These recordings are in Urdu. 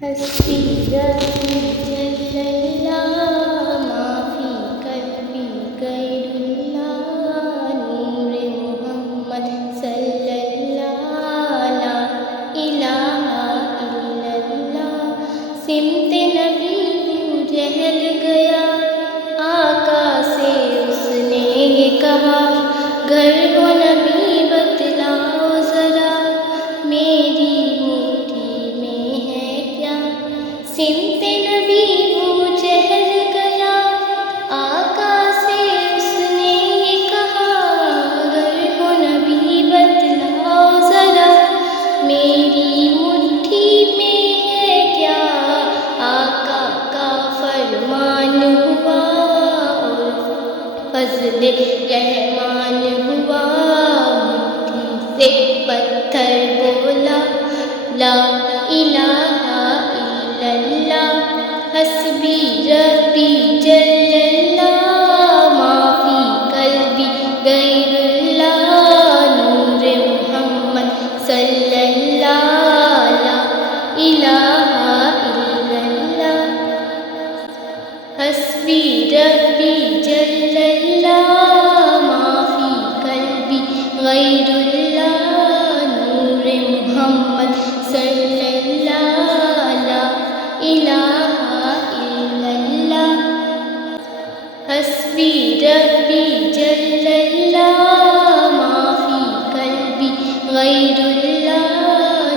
حسبي ربي جل الله ما في قلبي غير الله نور محمد صلی اللہ لا الہ الا اللہ سمت نبی وہ جہل گیا آقا سے اس نے یہ کہا گھر ہو نبی بتلاؤ ذرا میری مٹھی میں ہے کیا سمت نبی وہ جہل گیا آقا سے اس نے یہ کہا اگر ہو نبی بتلاؤ ذرا میری مٹھی میں ہے کیا آقا کا فرمان ہوا اور فضل رحمان ہوا مٹھی سے پتھر بولا لا الہ الا اللہ حسبی ربی جل اللہ ما فی قلبی غیر اللہ نور محمد صلی اللہ لا الہ الا اللہ حسبی ربی جل اللہ ما فی قلبی غیر اللہ نور محمد صلی اللہ لا الہ الا اللہ حسبی ربی جل اللہ ما فی قلبی غیر اللہ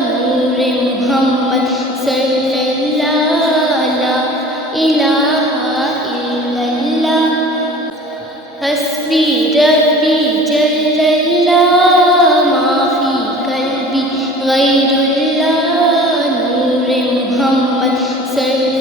نور محمد صلی اللہ لا الہ الا اللہ حسبی ربی جل اللہ ما فی قلبی غیر اللہ نور محمد صلی